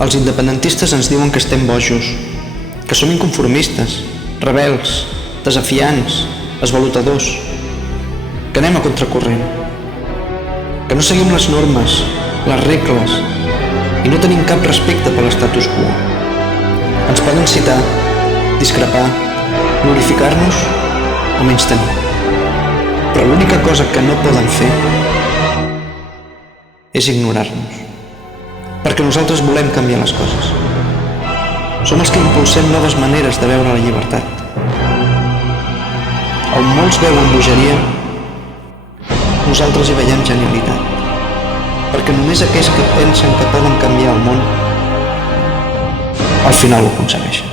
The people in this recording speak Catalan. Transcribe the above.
Els independentistes ens diuen que estem bojos, que som inconformistes, rebels, desafiants, esvalotadors, que anem a contracorrent, que no seguim les normes, les regles i no tenim cap respecte per l'status quo. Ens poden citar, discrepar, glorificar-nos o menystenir. Però l'única cosa que no poden fer és ignorar-nos. Perquè nosaltres volem canviar les coses. Som els que impulsem noves maneres de veure la llibertat. On molts veuen bogeria, nosaltres hi veiem genialitat. Perquè només aquells que pensen que poden canviar el món, al final ho aconsegueixen.